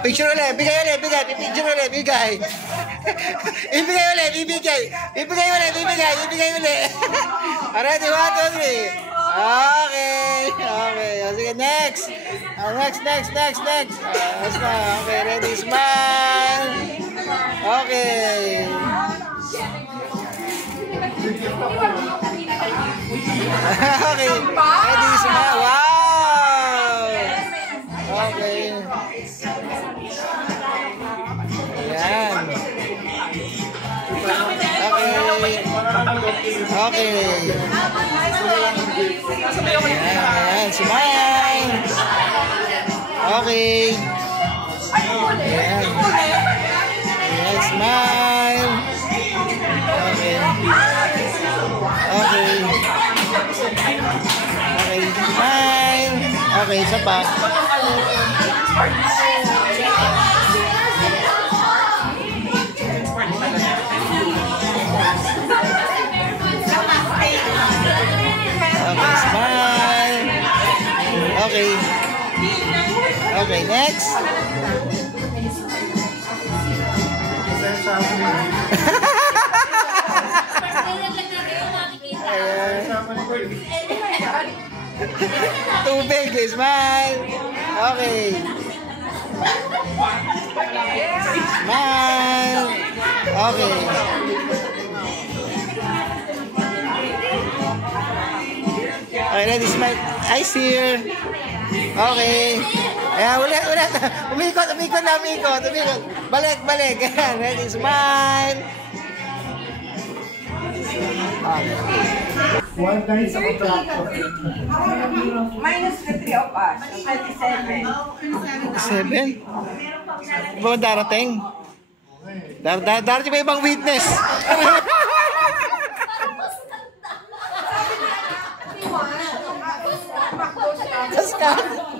Picture ulit. Bigay ulit. Picture ulit. Bigay. Ibigay ulit. Ibigay ulit. Alright, 1, 2, 3. Okay. Sige, next. Next. Okay, ready, smile. Okay. Okay. Ready, smile. Wow. Okay. Ayan. Okay. Ayan, smile. Okay. Ayan. Ayan, smile. Okay. Smile. Okay, isa pa. Okay, next. Tubig, smile. Okay. Smile. Okay. Okay, ready, smile. Eyes here. Okay. Ayan, ulit. Umikot. Balik. Ayan, ready, smile. Okay. One night sa contractor. Minus the 3 of us. 27. 7? Ba darating? Darating pa ibang witness.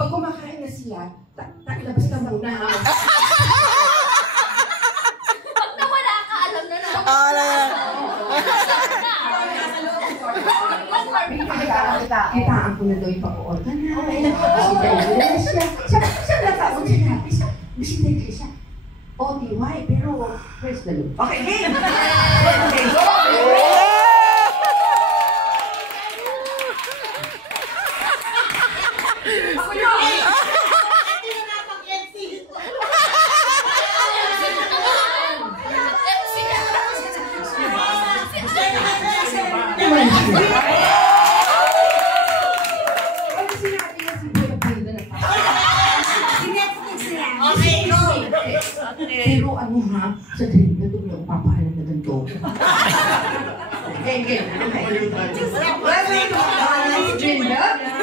Pag kumakain na sila, labas ka muna. Pag nawala ka, alam na. Kitaan ko na daw yung pag-organ na. Siya nataon siya natin. Bisita siya. OTY, pero praise the Lord. Okay, game! Pero ano ha, sa dream na ito yung papahalan na ganito. Okay.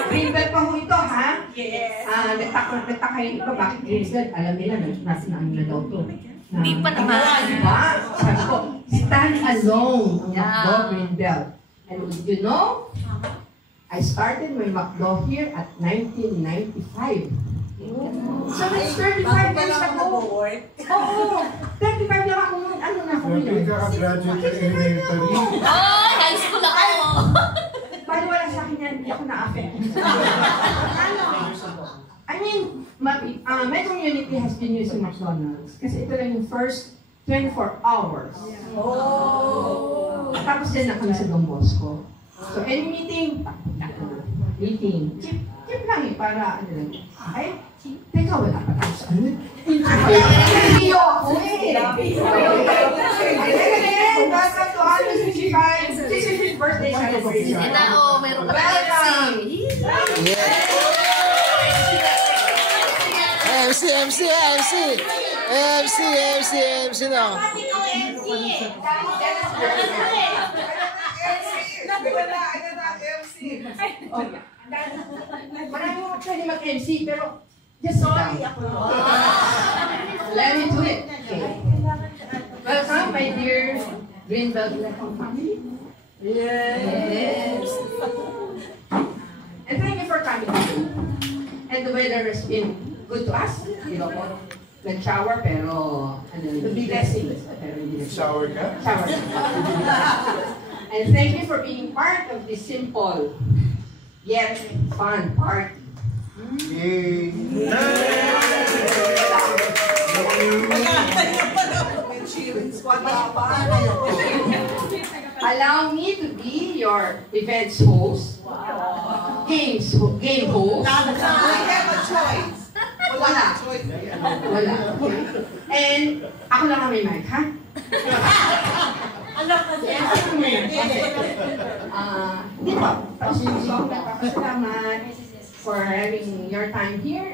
Dreambell pa ho ito ha? Yes. Nagtaka yung iba, bakit Dreambell? Alam nila, nasa na daw ito. Hindi pa naman. Diba? Sabi ko, stand alone ang McDo Dreambell. And you know, I started my McDo here at 1995. So it's 35 years ago. Oo, 35 lang ako noon. Ano na ako Hindi yun? ka graduate elementary. Oh, high school ako. Paano wala sa akin yan? Hindi ako na-affect. I mean, Metro Community has been using McDonald's kasi ito lang yung first 24 hours. Tapos din na kami sa Don Bosco. So any meeting, Chip lang eh, para ano lang. Ay, teka, wala pa tayo sa ano. Interview ako eh. Welcome to 65th birthday celebration. Ito, meron ka na MC no. Marami mo actually mag-MC, pero just sorry ako. Let me do it. Okay. Welcome, my dear Greenbelt Electron family. Yes. And thank you for coming. And the weather has been good to us. nag-shower pero blessings. Pero hindi Shower ka? Shower. And thank you for being part of this simple yet fun party. Yay! Allow me to be your events host. Game host. Wala. Wala. And ako lang ang may mic, ha? Di ba? Salamat for having your time here.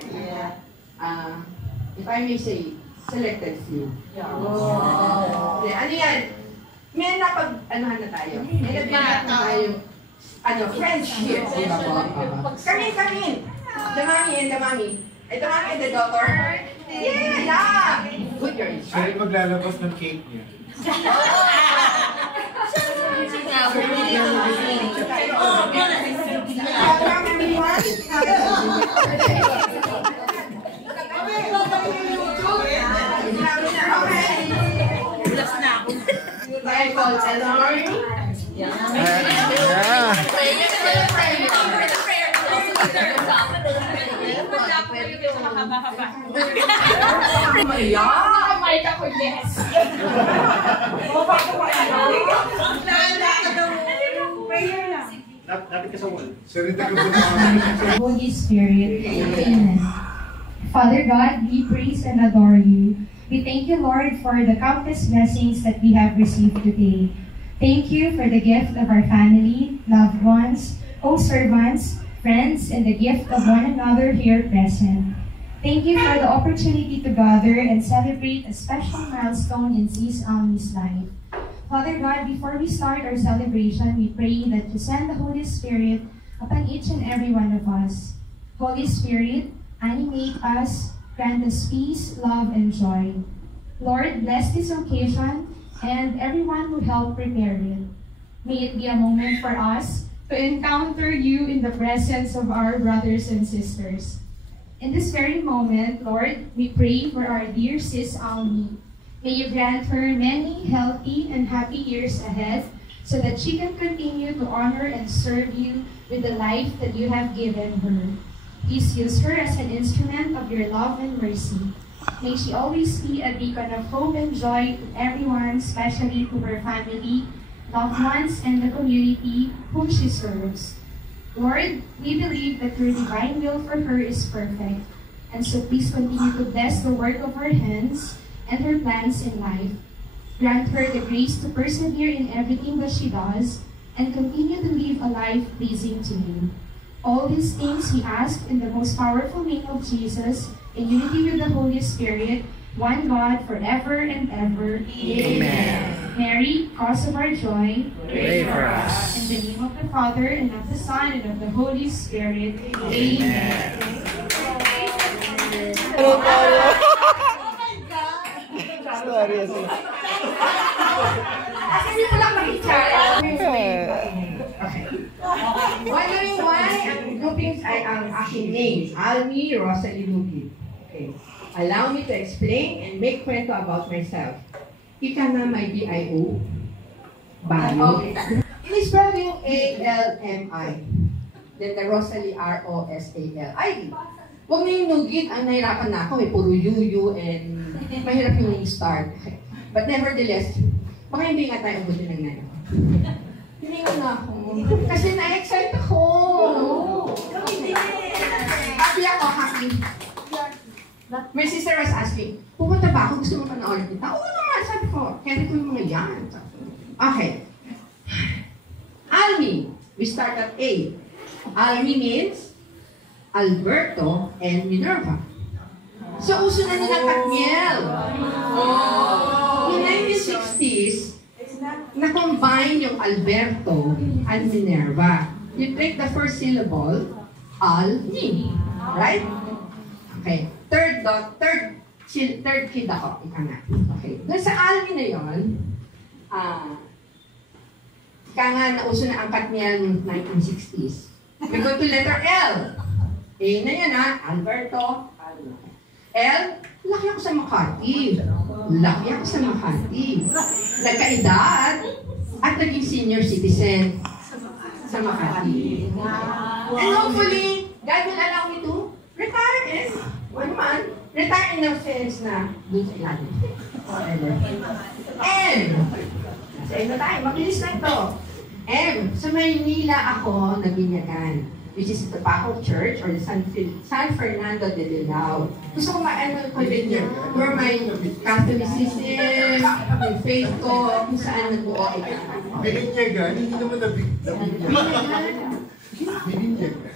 If I may say, selected few. Ano yan? May napag-anuhan na tayo. May nabigyan na tayo. Friendship. Kami. The mommy and the mommy. The mommy and the daughter. Yeah! Good girl. Siya rin maglalabas ng cake niya. Holy Spirit. Amen. Father God, we praise and adore you. We thank you, Lord, for the countless blessings that we have received today. Thank you for the gift of our family, loved ones, co-servants, friends, and the gift of one another here present. Thank you for the opportunity to gather and celebrate a special milestone in Sis Almi's life. Father God, before we start our celebration, we pray that you send the Holy Spirit upon each and every one of us. Holy Spirit, animate us, grant us peace, love, and joy. Lord, bless this occasion and everyone who helped prepare it. May it be a moment for us to encounter you in the presence of our brothers and sisters. In this very moment, Lord, we pray for our dear Sis Almi. May you grant her many healthy and happy years ahead so that she can continue to honor and serve you with the life that you have given her. Please use her as an instrument of your love and mercy. May she always be a beacon of hope and joy to everyone, especially to her family, loved ones, and the community whom she serves. Lord, we believe that your divine will for her is perfect, and so please continue to bless the work of her hands and her plans in life. Grant her the grace to persevere in everything that she does and continue to live a life pleasing to you. All these things we ask in the most powerful name of Jesus, in unity with the Holy Spirit, one God, forever and ever. Amen. Mary, cause of our joy, Pray for us. in the name of the Father, and of the Son, and of the Holy Spirit. Amen. Hindi ko lang makikaya. Wondering why ang groupings ay ang aking names, Almi Rosalie Lugi. Okay. Allow me to explain and make kwento about myself. Ika na may BIO. Bio. Ini-spell yung A-L-M-I. Then the Rosalie R-O-S-A-L-I. Huwag na yung nugit. Ang nahirapan na ako. May puro yu and mahirap yung start. But nevertheless, baka hindi nga tayo ubutin ng nanay ko. Hindi na ako. Kasi na-excite ako. Happy ako, happy. My sister was asking, pupunta ba ako? Gusto mo panoorin kita? Oo naman, sabi ko. Kaya ko yung mga yan. Okay. Almi. We start at A. Almi means Alberto and Minerva. So, uso na nilang Katniel. In 1960s, na-combine yung Alberto and Minerva. You take the first syllable, Almi. Right? Okay. Third kid ako. Ika nga. Okay. Doon sa Almi na yun, ika nga nauso na ang Katniel ng 1960s. We go to letter L. A na yan ha. Alberto. L, Laki ako sa Makati. Laki ako sa Makati. Nagkaedad at naging senior citizen sa Makati. And hopefully, God will allow me to retire and, retire in the sense na dun sa ilalim. Forever. And, nasa ito tayo, mabilis lang to. And, sa Maynila ako nabinyagan, which is the Paco Church or the San Fernando de Dilao. Gusto ko ko din yun, where my Catholicism, my faith ko, kung saan nag-uo ito. Binigyagan, hindi naman nabinyagan. Binigyagan.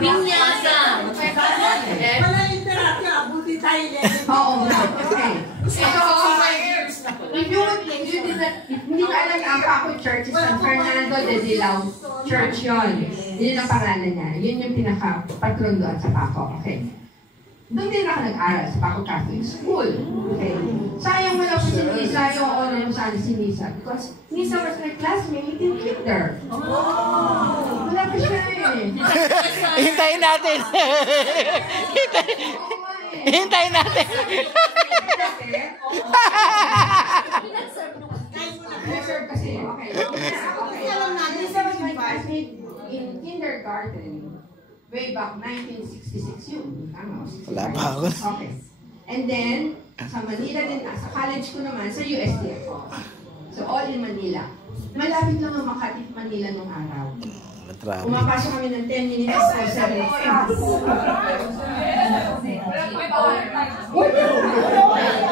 Binyagan. Wala interactive, abuti tayo din. Oo, okay. So, if you did not, hindi ko alam ang Paco Church, San Fernando de Dilao Church yun. Yun ang pangalan niya. Yun yung pinaka-patron doon sa Paco. Okay. Doon din ako nag-aral sa Paco Catholic School. Okay. Sayang wala ko si Nisa, yung honor mo sana si Nisa. Because Nisa was my classmate in kinder. Wala pa siya eh. Hintayin natin. Hintayin natin. Reserve kasi. Okay. Nisa was my classmate in kindergarten. Way back 1966 yun. Wala pa ako. Okay. And then, sa Manila din, sa college ko naman, sa UST ako. So, all in Manila. Malapit lang ang Makati, Manila nung araw. Matrami. Pumapasok kami ng 10 minutes or 7 minutes.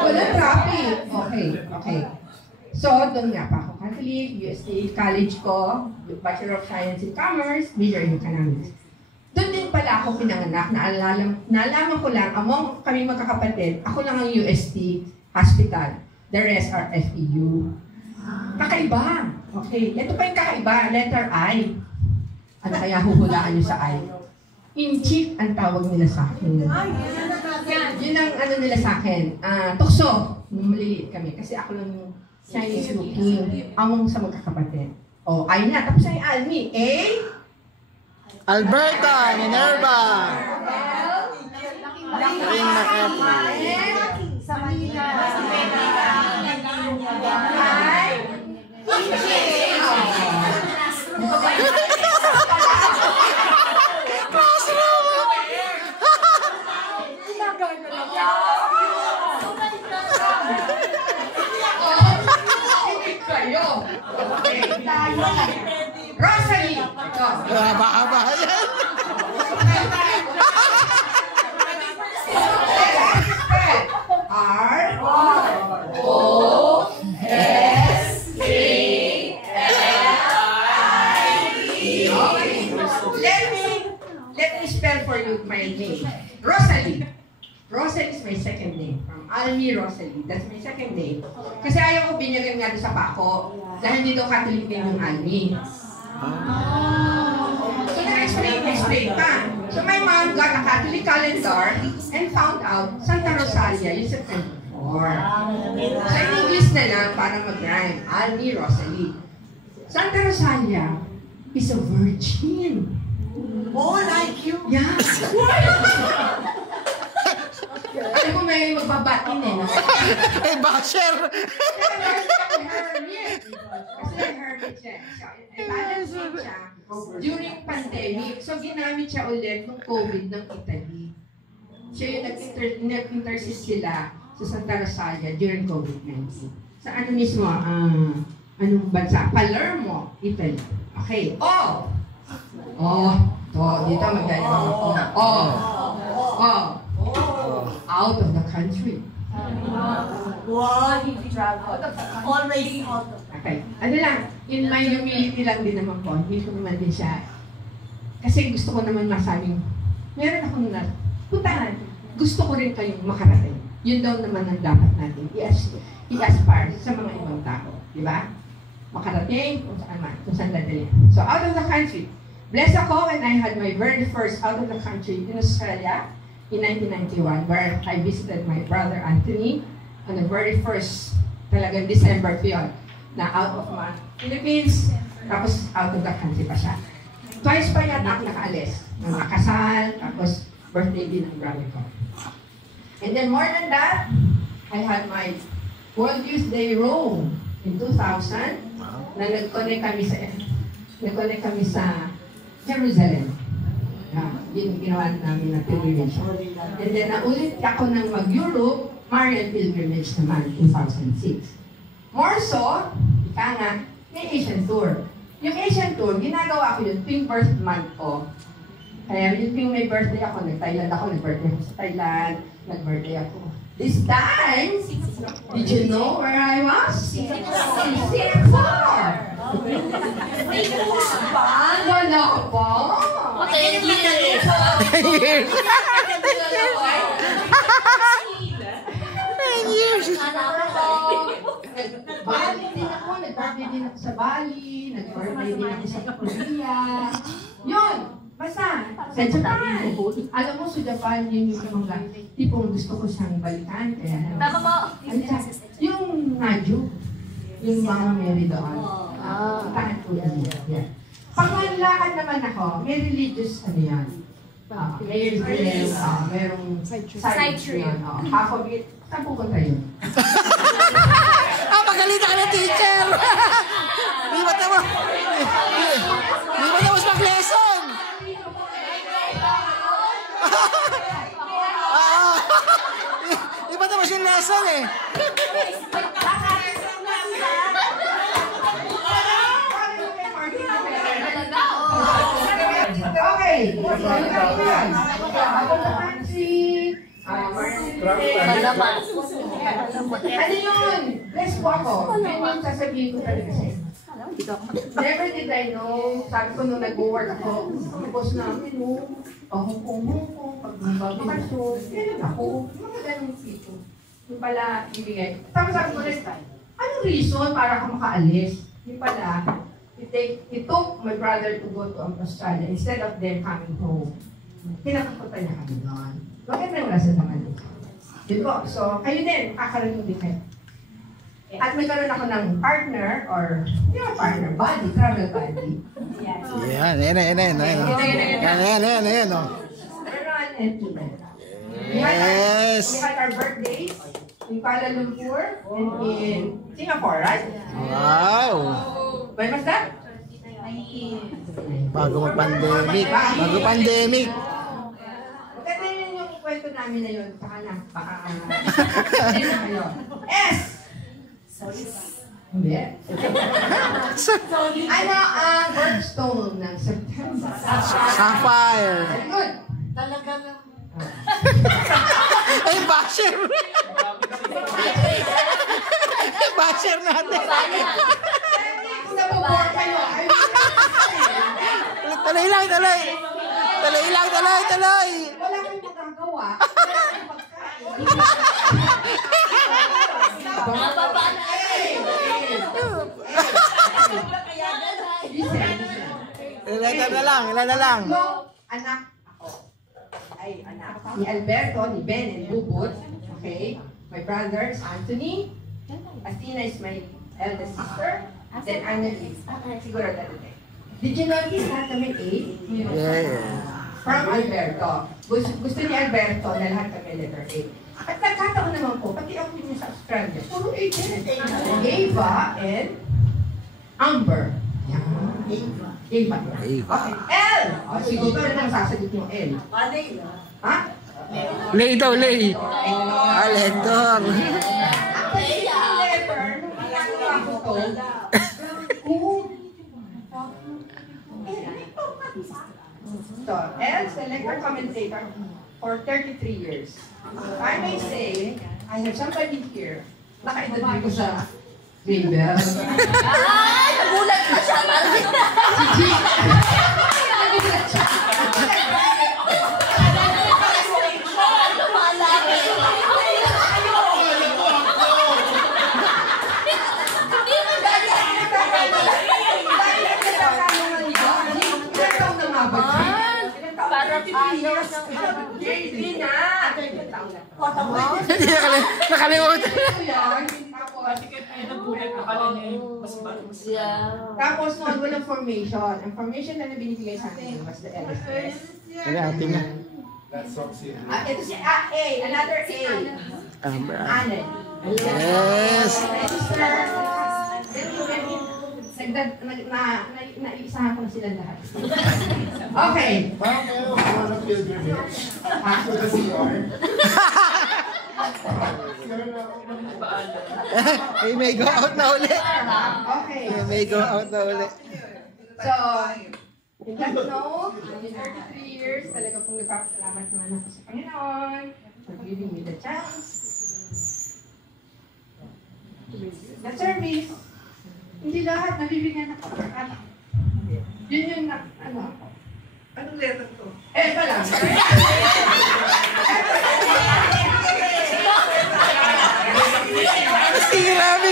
Wala traffic. Okay. So, doon nga pa ako Catholic, UST college ko, Bachelor of Science in Commerce, major in Economics. Doon din pala ako pinanganak. Naalaman ko lang, among kami magkakapatid, ako lang ang UST hospital. The rest are FEU. Kakaiba. Okay. Ito pa yung kakaiba. Letter I. Ano kaya huhulaan nyo sa I? Inchik ang tawag nila sa akin. Yun ang ano nila sa akin. Tukso. Nung maliliit kami. Kasi ako lang yung Chinese looking. Among sa magkakapatid. O, I na. Tapos ay Almi. A? Alberta, Minerva. Rin Makati. Sa Manila. Rosalie! Haba-haba yan. Let me spell for you my name. Rosalie. Rosalie is my second name. From Almi Rosalie. That's my second name. Kasi ayaw ko binyagan nga doon sa Paco. Dahil dito Catholic din yung Almi. So na-explain pa. So my mom got a Catholic calendar and found out Santa Rosalia yung September 4. So in English na lang para mag-rhyme. Almi Rosalie. Santa Rosalia is a virgin. Oh, like you. Yeah. Alam mo may magbabatin eh. No? Eh, basher. Kasi hermit siya. Balance siya during pandemic. So, ginamit siya ulit nung COVID ng Italy. Siya yung nag-intercede sila sa Santa Rosalia during COVID-19. Sa ano mismo? Anong bansa? Palermo, Italy. Okay. Dito magaling ako. Out of the country. Wow, hindi travel. Always out of. Okay. Ano lang, in my humility lang din naman po, hindi ko naman din siya. Kasi gusto ko naman masabing, meron akong puntahan. Gusto ko rin kayong makarating. Yun daw naman ang dapat natin i-aspire sa mga ibang tao. Di ba? Makarating kung saan man, kung saan dadali. So, out of the country. Blessed ako when I had my very first out of the country in Australia in 1991, where I visited my brother Anthony on the very first, talagang December 2 yun, na out of my Philippines, tapos out of the country pa siya. Twice pa yata ako nakaalis. Nakasal, tapos birthday din ng brother ko. And then more than that, I had my World Youth Day Rome in 2000 na nag-connect kami sa Jerusalem. Yun ginawa namin na pilgrimage. And then naulit ako ng mag-Europe, Marian Pilgrimage naman, 2006. More so, ika nga, may Asian Tour. Yung Asian Tour, ginagawa ko yun tuwing birth month ko. Kaya yun tuwing may birthday ako, nag-Thailand ako, nag-birthday ako sa Thailand, nag-birthday ako. This time, did you know where I was? Singapore! Wala pa! 10 years. 10 years. 10 years. Bali din ako, nag-birthday din ako sa Bali, nag-birthday din ako sa Korea. Yun! Basta, sa Japan. Alam mo, sa Japan, yun yung mga tipong gusto ko siyang balikan. Kaya, Tama po. yung Naju, yung mga Mary doon. Tahan ko yun. Pag manlakad naman ako, may religious ano yan. May religious, merong side trip. Half of it, saan pupunta yun? Pagalitan ka ng teacher! Di ba tapos mag-lesson? Di ba tapos yung lesson eh? Okay. Ako naman si... Ano yun? Bless po ako. Yun yung sasabihin ko talaga sa'yo. Never did I know. Sabi ko nung nag-work ako, ang boss namin, pahukong-hukong, pag magbabakasyon, ganun ako. Mga ganun tipo. Yung pala, ibigay. Tapos sabi ko rin, anong reason para ako makaalis? Yung pala, it took my brother to go to Australia instead of them coming home. Pinakapunta niya kami doon. Bakit may wala sa naman dito? Yun po. So, kayo din, makakaroon din kayo. At may karoon ako ng partner or, hindi mo partner, buddy, travel buddy. Yan, yan. Ron and Tuna. Yes. We had our birthdays in Kuala Lumpur and in Singapore, right? Wow. When was that? Bago mag-pandemic. Bago pandemic. Maganda yun yung kwento namin na yun. Saka na, baka kayo. S! Hindi. Ano ang birthstone ng September? Sapphire. Very good. Ay, basher. Basher natin. Kung nabubor kayo, ay Tuloy lang. Tuloy. wala kayong magagawa. Wala kayong pagkain. Ilan na lang. Anak ako. Ay, anak. Ni Alberto, ni Ben, and Bubut. Okay? My brothers, Anthony. Athena is my eldest sister. Then Annalise. Siguro dati. Did you notice lahat kami 8? Yeah. From Alberto. Gusto ni Alberto na lahat kami letter A. At nagkataon naman po, pati ako din sa Australia. Puro 8 din. Ava and Amber. Ava. Okay. L! O, siguro na lang sasagot yung L. Ha? Lay daw, lay. Lector. Actually, yung letter, nung ginagawa ko to, so, L, selector commentator for 33 years. I may say, I have somebody here, naka-interview ko sa Rainbell. Ay, nagulat na siya. Si G. Nagulat siya. Nakalimutan. Yeah. Tapos noon, walang formation. Ang formation na binibigay sa akin was the LSS. Ano ate niya? That's Roxy. Ito si A, another A. Anne. Yes! Register. Naiisahan ko na sila lahat. Okay. Parang kayo, mga pilgrimage. Ako na CR. May go out na uli. Okay. May go out na uli. So, in that note, in 33 years, talaga pong nagpapasalamat naman ako sa Panginoon for giving me the chance. The service, hindi lahat nabibigyan ako. Yun yung Anong letter to? pa lang. Grabe!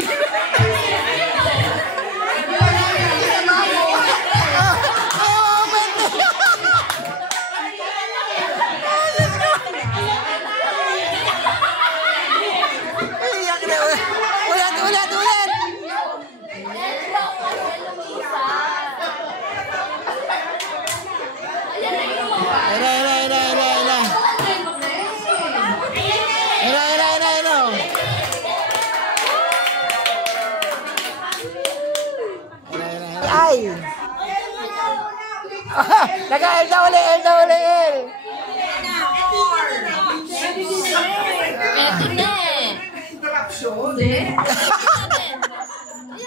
Iyak na. Ulit! Ay! Nag-L na uli! Eto na eh. Hindi.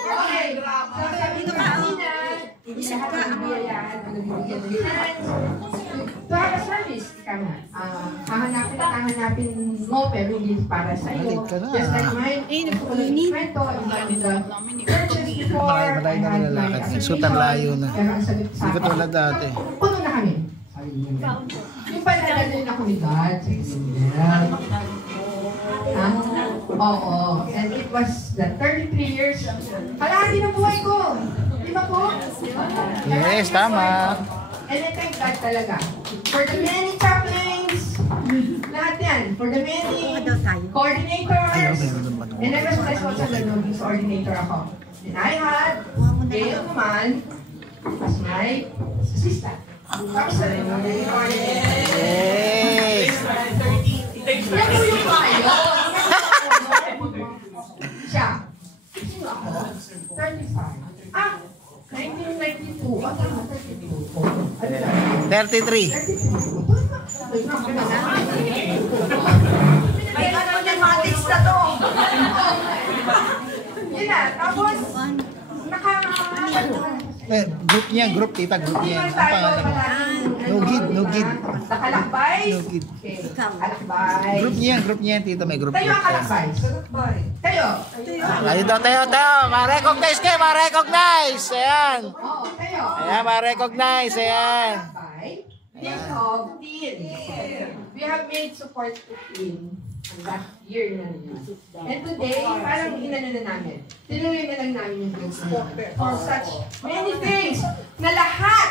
Okay. So, sabi ko kanina, hindi lahat ng bibiyayaan ang nabibigyan ng chance. To have a service, kama. Hahanapin mo, pero hindi para sa iyo. Just like mine, gusto ko lang ikwento, ibang the churches before, Malay na lalakad. Sutan layo na. Pero ang sagot sa Hindi ko tulad dati. puno na kami. Sabi niya. Yung panalanin ako ni God, Oo. And it was the 33 years. Kalahati ng buhay ko. Di ba po? Yes, tama. And I thank God talaga. For the many chaplains, lahat yan. For the many coordinators. And I was blessed also na nung coordinator ako. And I had, Gail naman, as my assistant. Tapos na rin, Yes! yan po yung kayo. Siya. Sino ako? 35. 1992. Ano na 32? Ano na? 33. May mathematics na to. Yun na. Tapos, Group niya. Ang pangalan mo. No gid. Nakalakbay? No gid. Okay. Alakbay. Group niya, tito. May group Tayo niya. ang kalakbay. Tayo. Ayun daw, tayo. Ma-recognize kayo, ma-recognize. Ayan. Oo, tayo. Ayan, ma-recognize. Ayan. Kalakbay. Years of teen. We have made support to teen. Ang last year na rin. And today, parang inano na namin. Tinuloy na lang namin yung group for such many things na lahat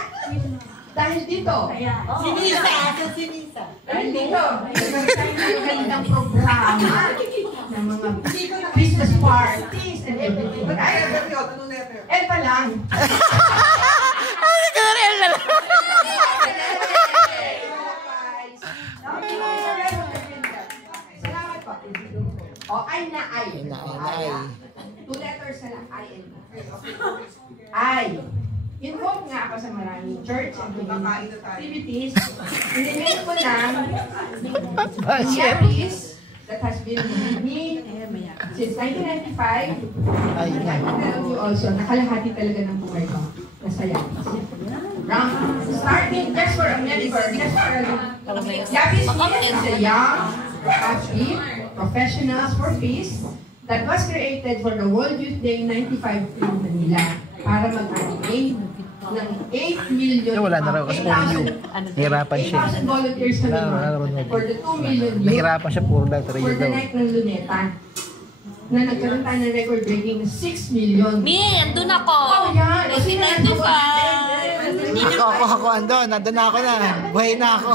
dahil dito. Sinisa. Dahil dito, yung ganitang programa ng mga business parties and everything. But I El pa lang. Salamat po. O, ay na ay. Two letters na lang, I and I. Involved nga ako sa maraming church and community activities. Inimit ko lang Yaris that has been with me since 1995. Ay, I can tell you also, nakalahati talaga ng buhay ko. Masaya. Starting just for a member, just for a Yaris is a young, athlete, professionals for peace that was created for the World Youth Day 95 in Manila para mag-animate ng 8 million. Wala na raw kasi puro new. Nahirapan siya. 8,000 volunteers na naman for the 2 million youth Nahirapan siya, puro dahil for trail the daw. night ng Luneta na nagkaroon tayo ng record breaking 6 million. Mi, andun ako. Oh, yan. O, sino na ito pa? Ako, nandun na ako na. Buhay na ako.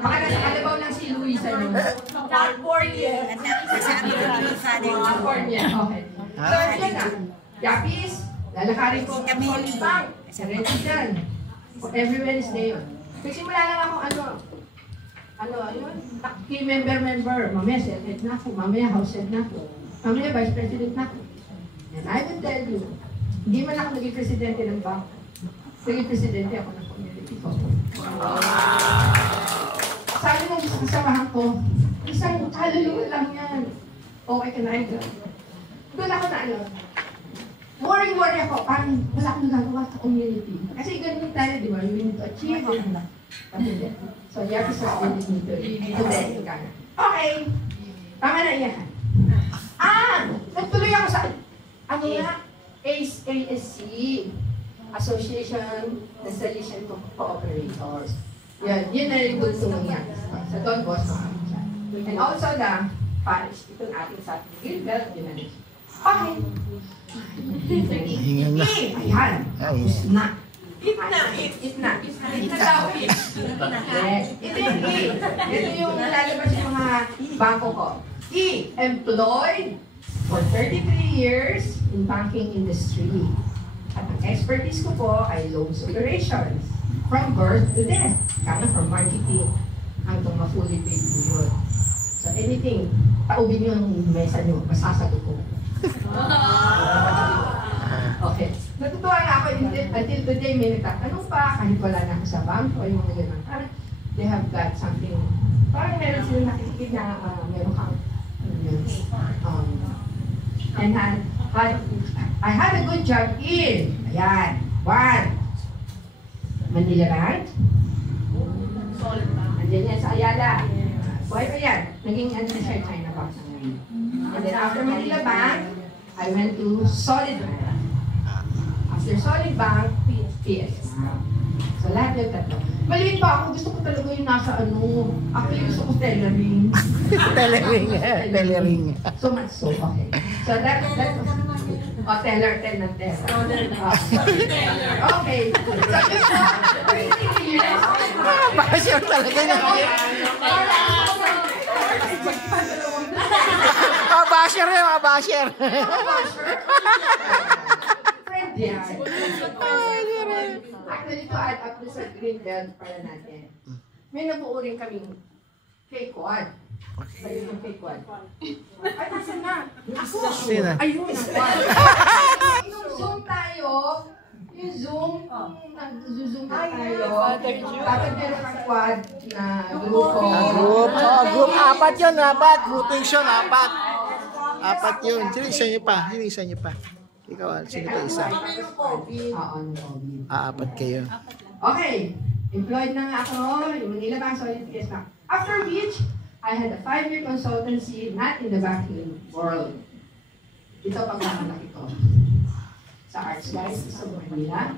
Baka nasa kalabaw lang si Luisa nun. California. California. Okay. So, yun na. Yapis, lalakarin ko ang Solid Bank. Ready dyan. Every Wednesday yun. Nagsimula lang ako yun? Key member. Mamaya Senate na ako. Mamaya House Head na ako. Mamaya Vice President na ako. And I will tell you, hindi man ako naging presidente ng bank. Naging presidente ako ng community ko. Sabi ng kasamahan ko, isang kaluluwa lang yan. Okay ka na ito. Doon ako na worry ako, parang wala akong nagagawa sa community. Kasi ganun tayo, di ba? You need to achieve it. So, you have to sustain it need to okay. Tama na iyakan. Nagtuloy ako sa, ASC, Association of Solution Cooperators. Yun na rin gusto mong yan. Sa Don Bosco. And also the parish, itong ating sa Gilbert, yun na rin. Okay. Hingan na. Ayan. Tapos na. It na daw. Ito yung lalabas yung mga bangko ko. Employed for 33 years in banking industry. At ang expertise ko po ay loans operations. From birth to death. Kaya from marketing hanggang ma-fully paid po yun. So anything, taubin yung mesa nyo, masasagot ko. Okay. Natutuwa na ako until today may nagtatanong pa, kahit wala na ako sa bangko, yung mga ganun. Parang they have got something, parang meron silang nakikita na meron kang, and I had a good job in, ayan, 1, Manila Bank. Andiyan yan sa Ayala. Buhay pa yan. Naging siya China Bank sa ngayon. And then after Manila Bank, I went to Solid Bank. After Solid Bank, PS. So lahat yung tatlo. Maliit pa ako. Gusto ko talaga yung nasa actually gusto ko tailoring. Tailoring. So much so, okay. So that teller ng teller. Okay. Sabi ko, 30 years. Basher talaga na. Basher yan, mga basher. Friend yan. Actually, to add up sa green belt para natin. May nabuo rin kaming fake quad. Ayun yung fake quad. Ay, nasa na? Sino? Ayun, yung Zoom tayo, yung Zoom, nag-zoom tayo. Dapat meron kang quad na grupo. Group. Apat yun, Rotation, apat. Apat yun. Sino isa nyo pa? Ikaw, sino pa isa? Apat kayo. Okay. Employed na nga ako. Yung Manila Bank, Solid PS Bank. After which, I had a 5-year consultancy, not in the banking world. Ito pagkakalaki ko. Sa Arts Guys, sa Manila.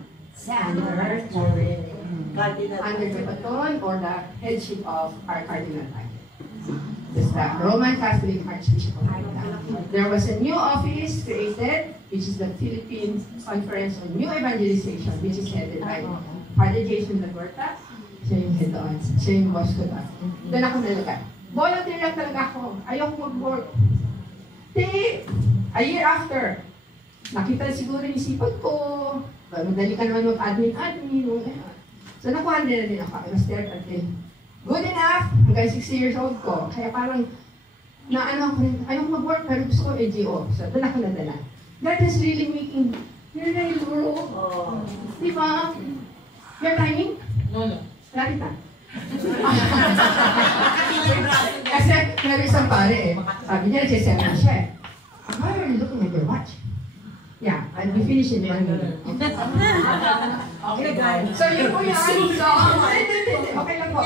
Under the baton or the headship of our Cardinal Life. This the Roman Catholic Archbishop of Manila. There was a new office created, which is the Philippine Conference on New Evangelization, which is headed by Father Jason Laguerta. Siya yung head on. Siya yung boss ko doon. Doon ako nalagay. Volunteer lang talaga ako. Ayoko mag-work. A year after, nakita siguro yung sipag ko. Madali ka naman mag-admin. So nakuha na din ako. I was there until good enough. Hanggang 60 years old ko. Kaya parang, ayoko mag-work pero gusto ko NGO. So doon ako nadala. That is really making, you're really grow. Di ba? Your timing? No. Nakita. Kasi meron isang pare sabi niya, nagsisema siya eh. Why are you looking at your watch? Yeah, and we finish in 1 minute. Okay, guys. So yun po yan. So, okay lang po.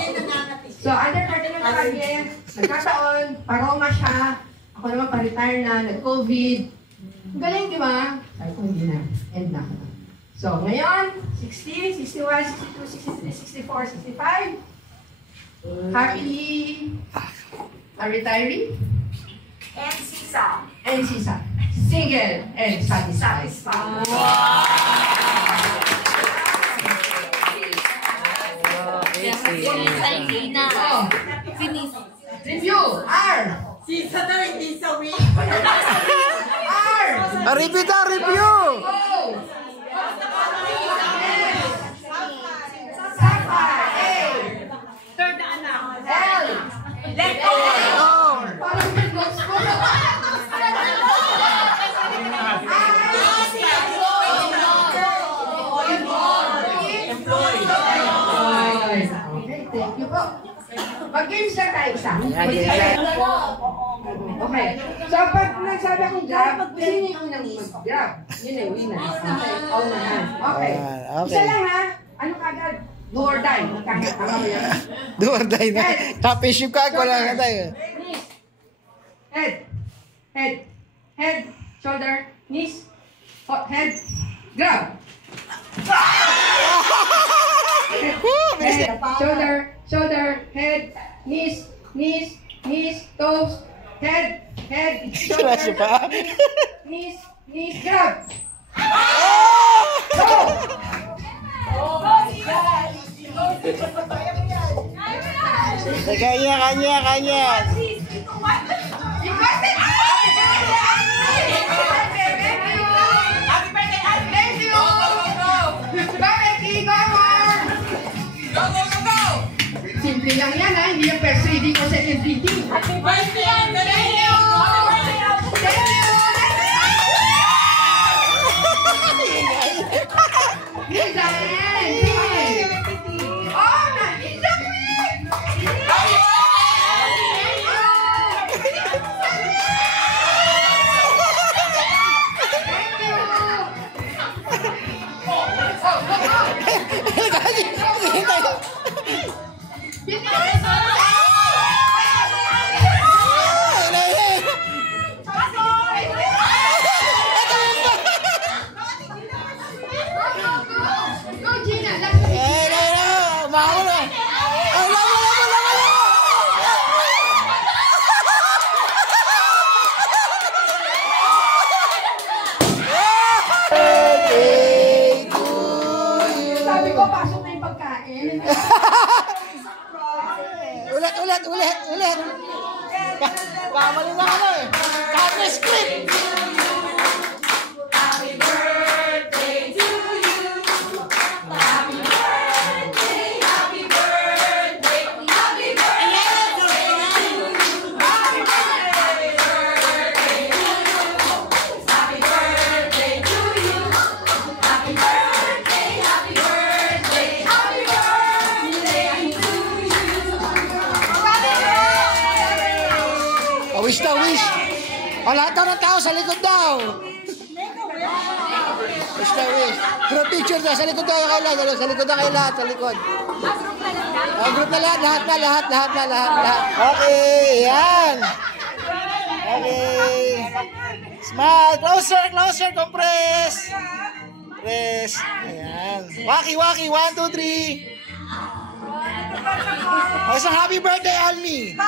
So, under Cardinal Calle, nagkataon, paroma siya. Ako naman pa-retire na, nag-COVID. Galing, di ba? Sabi ko, hindi na. End na. So, ngayon, 60, 61, 62, 63, 64, 65. Happily a retiree. And Sisa. Single and satisfied. Finish. Review. R. Sisa daw, hindi sa week. R. Review daw, review! Sapphire. A. Third anak. L. Let go. Oh! Parang may notes ko. Okay, thank you po. Mag-games na tayo isa. Okay. So, pag nagsabi akong grab, sino yung unang mag-grab? Yun ay winner. Okay. Unahan. Okay. Okay. Isa lang ha. Ano kagad? Do or die. Tama mo yan. Do or die na. Championship ka, wala na tayo. Knees. Head. Head. Head. Shoulder. Knees. Head. Grab. Head. Shoulder. Shoulder. Head. Knees. Knees. Knees. Toes. Head. Head. Shoulder. Seryoso pa? Knees. Knees. Grab. Kanya. Simple lang yan ha, hindi yung first reading o second reading. Happy birthday, Anthony! Sabi ko, pasok na yung pagkain. Ulit. Kamali na ano eh. Kami script. Wish daw, wish. O, lahat daw ng tao sa likod daw. Wish daw, wish. Group picture daw, sa likod daw kayo lahat. Sa likod daw kayo lahat, sa likod. O, group na lahat, lahat. Okay, yan. Okay. Smile, closer, compress. Press. Ayan. Waki, 1, 2, 3. O, isang happy birthday, Almi.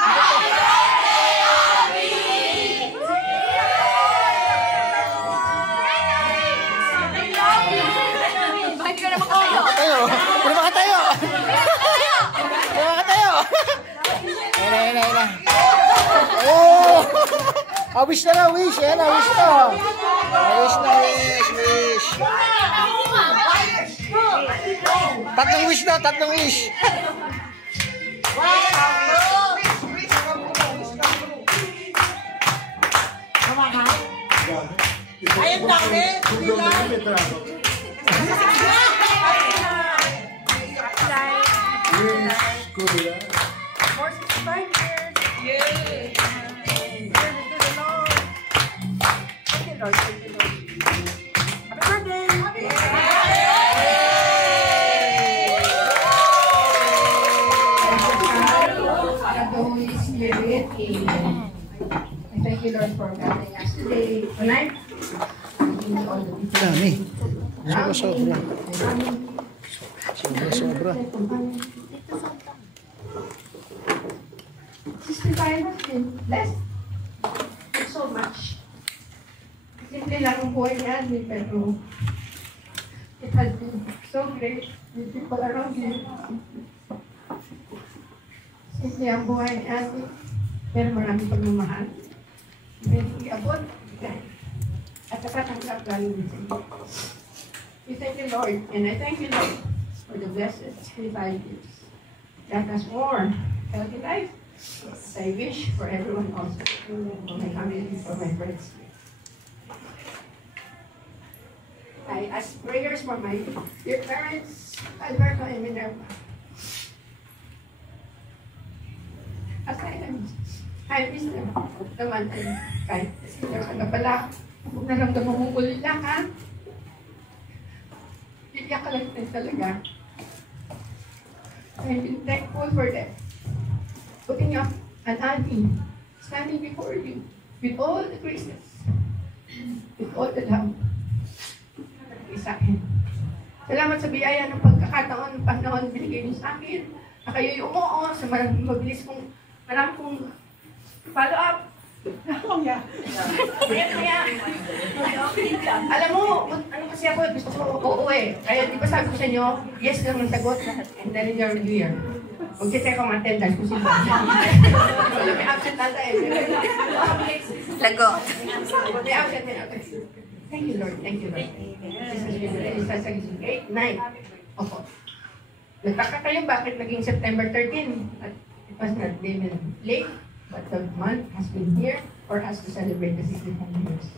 Puro makatayo. Ayun. Oh! Wish na lang, wish. Ayan na, wish na. Wish. Tatlong wish. Ayun lang, Thank you, Lord, for guiding us today, tonight. Dami. Sobra. Sister Tyler has been blessed with so much. Simple lang ang buhay ni Andy, pero it has been so great with people around you. Simple ang buhay ni Andy, pero marami pagmamahal. Pwede iabot. At saka galing din sa inyo. We thank you, Lord, and I thank you, Lord, for the blessed 65 years. That has more healthy life. As I wish for everyone also, for my family, for my friends. I ask prayers for my dear parents, Alberto and Minerva. As I miss them naman, kahit sila ka na pala, huwag naramdaman mong ulilang, ha? Iyak ka lang din talaga. I've been thankful for them. Putting up an auntie, standing before you, with all the graces, with all the love. Sa akin. Salamat sa biyaya ng pagkakataon ng panahon binigay niyo sa akin na kayo yung umuo sa mabilis kong marami kong follow-up. Alam mo, ano kasi ako, gusto ko uuwi. Kaya di ba sabi ko sa inyo, yes lang ang sagot and then you're here. Huwag kasi akong attendance kung sino. Wala may absent nata eh. Lago. May absent, may absent. Thank you, Lord. Thank you, Lord. This has been really such a great night. Opo. Nagtaka kayo bakit naging September 13 at it was not even late, but the month has been here for us to celebrate the 65 years.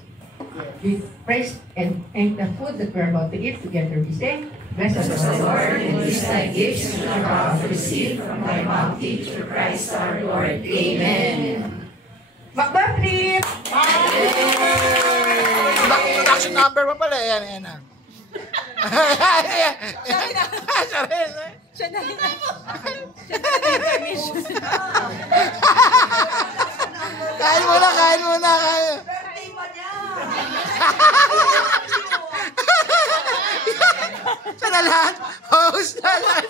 We praise and thank the food that we're about to eat together. We say, blessed is the Lord, and this thy gifts which are about to receive from thy bounty through Christ our Lord. Amen. Makba, please! Production number pa pala. Ayan, ayan na. Siya na rin. Kain muna, kain muna. Siya na lahat. Host na lahat.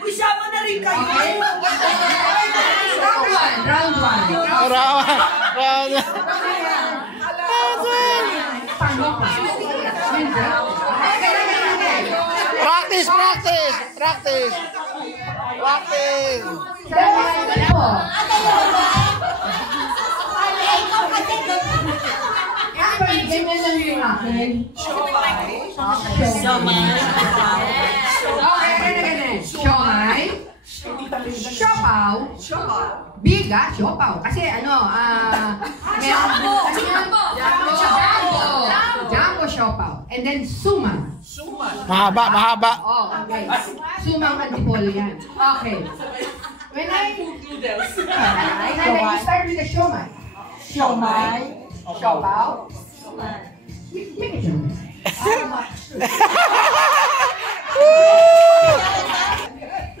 Usama na rin kayo. Round one. Practice. Actually, ganyan lang yung akin. Okay, Siomay. Siopaw. Biga, siopaw. Kasi Jumbo siopaw. And then suma. Mahaba. Oh, okay. Sumang antipolo yan. Okay. When I start with the siomay. Siopaw. Make it siomay.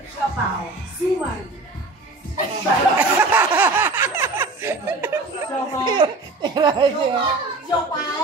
Siopaw. Suman. Siopaw.